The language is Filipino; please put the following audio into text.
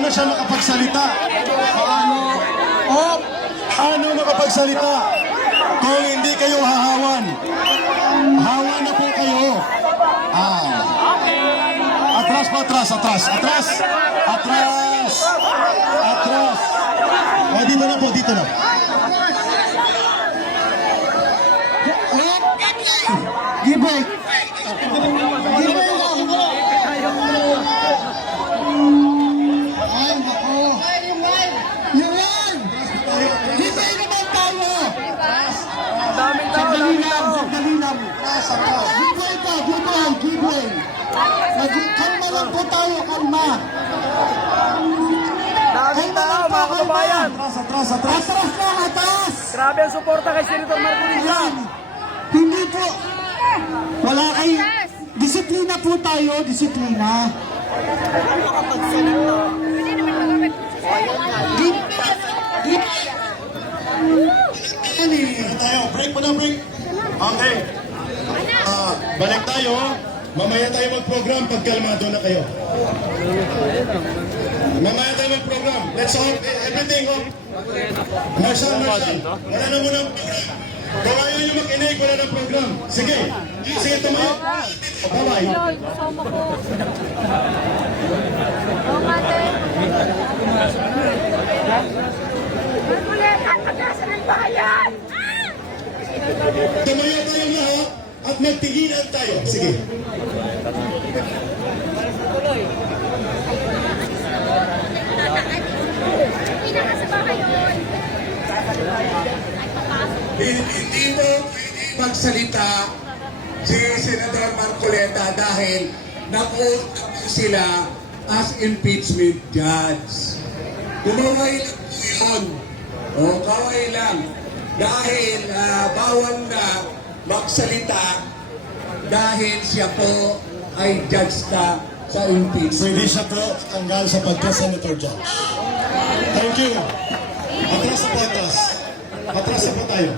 Paano siya makapagsalita? Paano makapagsalita kung hindi kayo hahawan? Hawa na po kayo. Atras po, atras. Dito na po, dito na. Gibay. Kalma lang po tayo, kalma. Daming tao, mga kababayan. Atras lang, atas. Grabe ang suporta kay Senator Marcolita. Hindi po. Wala kayo. Disiplina po tayo, disiplina. Break muna, break. Okay. Balik tayo. Mamaya tayo mag-program pag kalmado na kayo. Mamaya tayo mag-program. Let's hope everything hope. Marshal. Wala na muna ang program. Kung ayaw nyo makinig, wala na program. Sige. Sige, tumayo. Bye-bye. Tumayo tayong lahat at magtigilan tayo. Sige. Hindi mo magsalita si Senator Marcolita dahil na-vote sila as impeachment judge. Kumaway lang po yun. Kaway lang. Dahil bawal na magsalita dahil siya po ay judge na sa impeachment. Pwede siya po tanggal sa pagka-senator judge. Thank you. Atras na po, atras. Atras na po tayo.